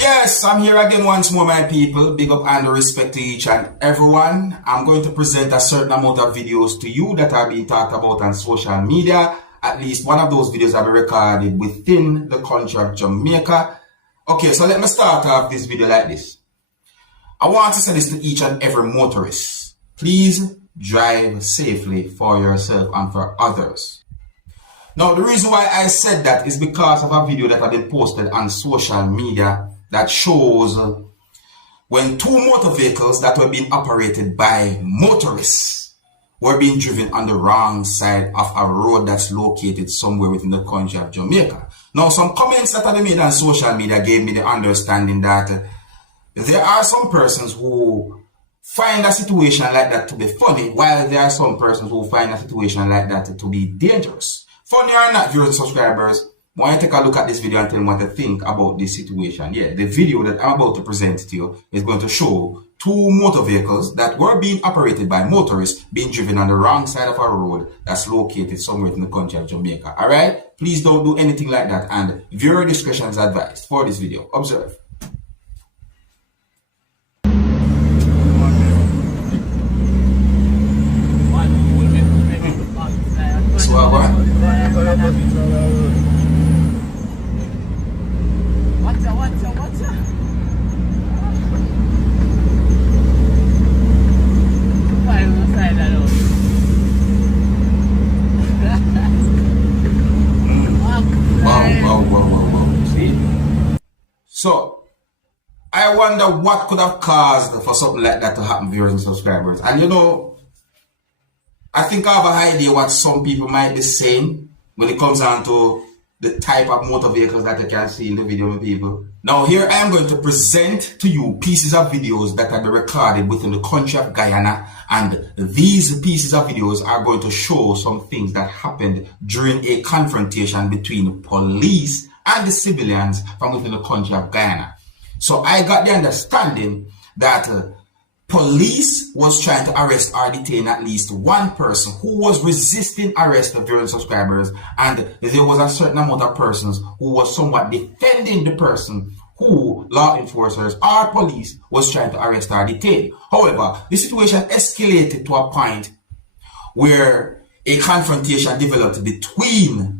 Yes, I'm here again once more, my people. Big up and respect to each and everyone. I'm going to present a certain amount of videos to you that are being talked about on social media. At least one of those videos have been recorded within the country of Jamaica. Okay, so let me start off this video like this. I want to say this to each and every motorist. Please drive safely for yourself and for others. Now, the reason why I said that is because of a video that has been posted on social media that shows when two motor vehicles that were being operated by motorists were being driven on the wrong side of a road that's located somewhere within the country of Jamaica. Now, some comments that I made on social media gave me the understanding that there are some persons who find a situation like that to be funny, while there are some persons who find a situation like that to be dangerous. Funny or not, viewers and subscribers, I want you to take a look at this video and tell me what you think about this situation. Yeah, the video that I'm about to present to you is going to show two motor vehicles that were being operated by motorists being driven on the wrong side of a road that's located somewhere in the country of Jamaica. Alright? Please don't do anything like that, and viewer discretion is advised for this video. Observe. So, I wonder what could have caused for something like that to happen, viewers and subscribers. And you know, I think I have an idea what some people might be saying when it comes down to the type of motor vehicles that you can see in the video, people. Now, here I am going to present to you pieces of videos that have been recorded within the country of Guyana, and these pieces of videos are going to show some things that happened during a confrontation between police and the civilians from within the country of Guyana. So I got the understanding that police was trying to arrest or detain at least one person who was resisting arrest of viewers and subscribers, and there was a certain amount of persons who was somewhat defending the person who law enforcers or police was trying to arrest or detain. However, the situation escalated to a point where a confrontation developed between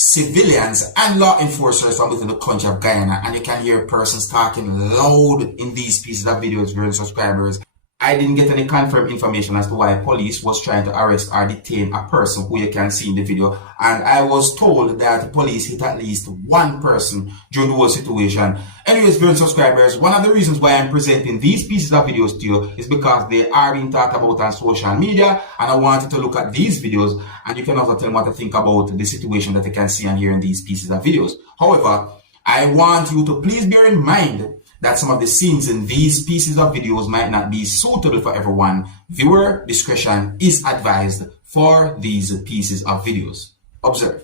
civilians and law enforcers from within the country of Guyana, and you can hear persons talking loud in these pieces of videos, viewers and subscribers. I didn't get any confirmed information as to why police was trying to arrest or detain a person who you can see in the video, and I was told that police hit at least one person during the whole situation. Anyways, viewers and subscribers, one of the reasons why I'm presenting these pieces of videos to you is because they are being talked about on social media, and I wanted to look at these videos, and you can also tell me what to think about the situation that you can see and hear in these pieces of videos. However, I want you to please bear in mind that some of the scenes in these pieces of videos might not be suitable for everyone. Viewer discretion is advised for these pieces of videos. Observe.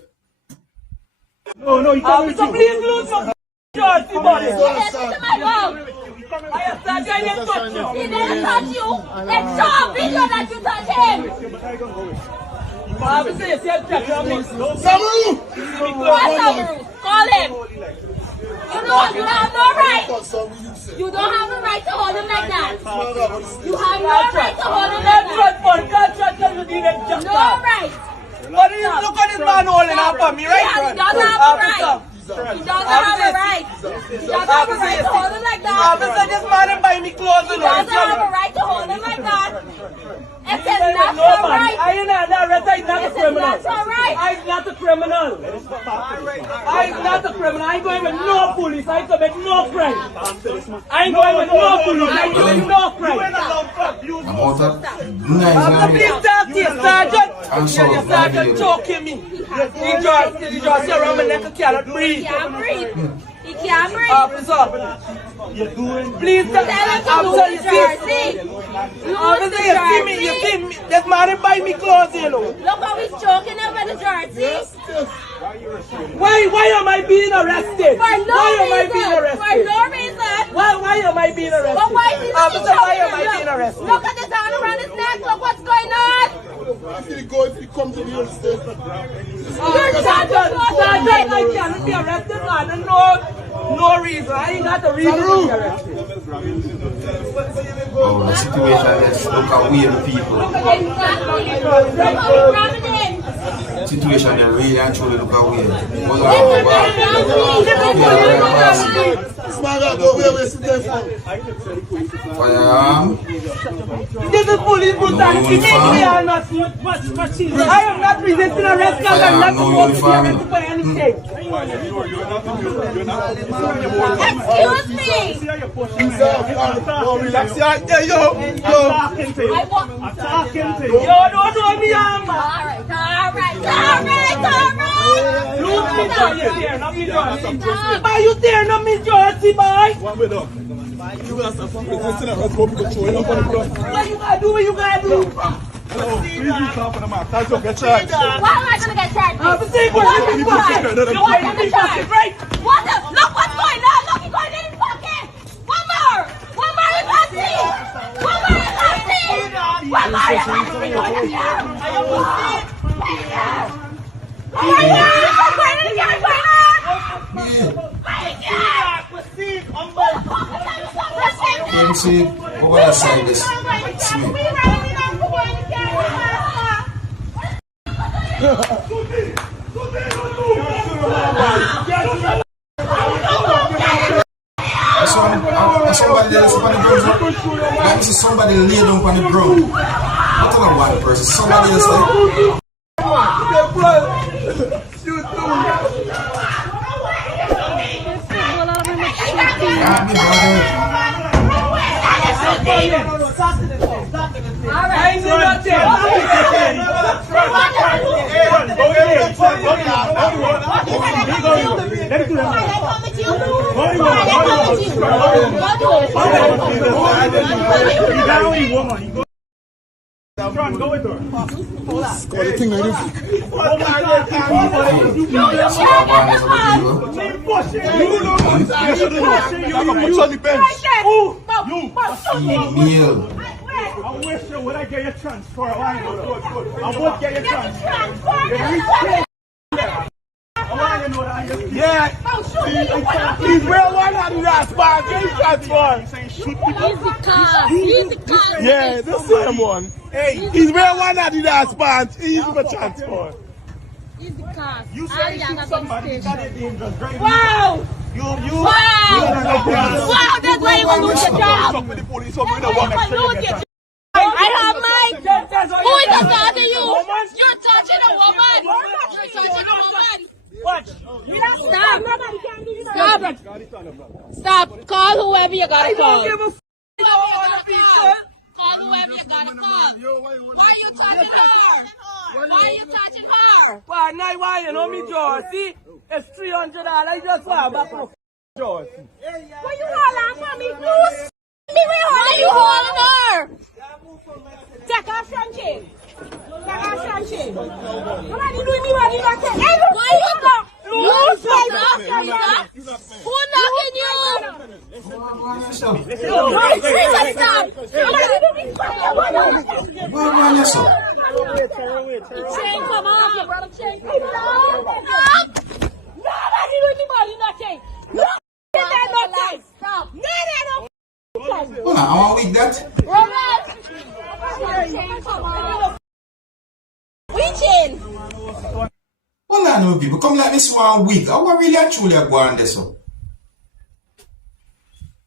No, you can't. Please lose some George, the body. I have touched you, I didn't touch you. He didn't touch you. It's your video that you touch him. Officer, you see a tractor of this. Samu! What Samu? Call him. You have no right. You don't have a right to hold him like that. You have no right to hold him like that. No right. But look at this man holding up on me, right? He doesn't have a right. He doesn't have a right. He doesn't have a right to hold him like that. Officer, this man is buying me clothes. He doesn't have a right to hold him like that. It's not your right. I am not arrested. I'm not a criminal. It's not your right. I'm not a criminal. I'm not a criminal. I ain't going with no police. I ain't going with no crime. I ain't going with no police. I ain't going with no crime. Please talk to your sergeant. Your sergeant choking me. He just around my neck and cannot breathe. He can't breathe. He can't breathe. Officer, please tell him to lose the jersey. Officer, you see me. This man is buying me clothes, you know. Look how he's choking over the jersey. Why am I being arrested? For no why am I reason. being arrested? For no reason. Why am I being arrested? But why is he Officer, why am I being arrested? Look at the down around his neck. Look what's going on. If he comes to the United States, You're Sergeant, I cannot be arrested, man. No reason. I ain't got the reason to be arrested. Oh, the situation is look away the people. Situation is really and truly look away. Hold on, firearm. This is police brutality. Maybe we are not machines. I am not resisting arrest because I'm not supposed to be arrested for anything. Excuse me. I'm talking to you. Yo, don't do me, man. Alright. Look me down, you tear up me jersey. Why you tearing up me jersey, boy? One way up. You guys are fucking listening to us, people showing up on the front. What you gotta do, what you gotta do? Hello, please do talk on the mouth. Time to get charged. Why am I gonna get charged? I'm saying, what you think about it? You want to be charged, right? What the? Look what's going on. Look, he's going in his pocket. One more. One more in my seat. One more in my seat. One more in my seat. Oh my God! What's going on? MC, over the side this. Somebody there is on the ground. Let me see somebody lay down on the ground. Not only one person, somebody else there. Go with her. The thing I do. Meal. I wish you would I get your transfer. I would get your transfer. Yeah. He's real one on the last part. Get his transfer. Yeah, the same one. Hey, he's real one on the last part. He's the transfer. You say you shoot somebody that is dangerous. Wow! Wow! That's why you want to lose your job. I have mine. Who is assaulting you? You're touching a woman. You're touching a woman. Watch. Stop. Stop. Call whoever you gotta call. Give a f*** Call whoever you gotta call. Why you touching her? Why you touching her? Why, now why you know me, George? See? It's $300. Just fly back to the George. Why you holding for me? Loose. Me, why you holding her? Take her from chain. Take her from chain. Come on, you doing me what you got to. Why you go? Loose, my God. Who knocking you? Stop. Chain come off, your brother. Chain come off. Nobody doing me body nothing. No, that no time. Stop. No, that no. Hold on, I want weak that. Reaching. Hold on, no people. Come like this 1 week. I want really and truly go on this one.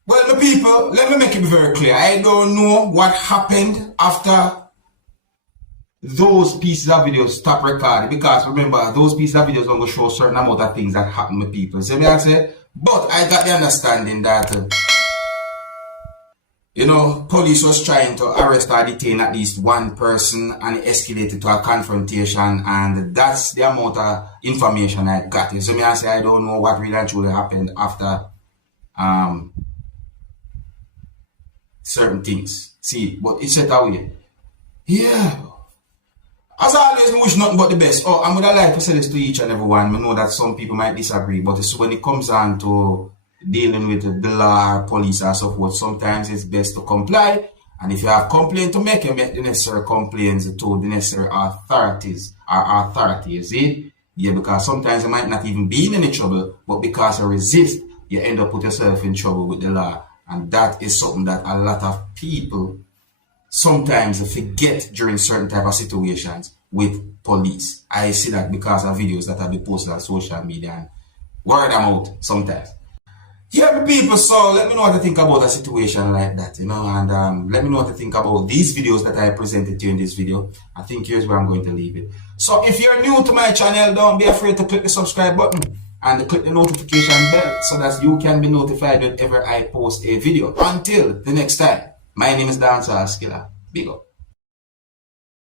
Well, the people, let me make it very clear. I don't know what happened after those pieces of videos stop recording, because remember, those pieces of videos don't go show a certain amount of things that happen with people. See me I say? But I got the understanding that police was trying to arrest or detain at least one person, and it escalated to a confrontation, and that's the amount of information I got. You see me I say? I don't know what really actually happened after certain things. See, but it's set away. Yeah. As always, I wish nothing but the best. Oh, I'm gonna like to say this to each and every one. I know that some people might disagree, but it's when it comes on to dealing with the law, police, and so forth, sometimes it's best to comply. And if you have complaint to make, you make the necessary complaints to the necessary authorities or authority, you see? Yeah, because sometimes you might not even be in any trouble, but because you resist you end up put yourself in trouble with the law. And that is something that a lot of people sometimes forget during certain type of situations with police. I see that because of videos that have been posted on social media and word them out sometimes. Yeah, people, so let me know what you think about a situation like that, and let me know what you think about these videos that I presented to you in this video. I think here's where I'm going to leave it. So if you're new to my channel, don't be afraid to click the subscribe button and click the notification bell so that you can be notified whenever I post a video. Until the next time, my name is Dancehall Skilla. Big up.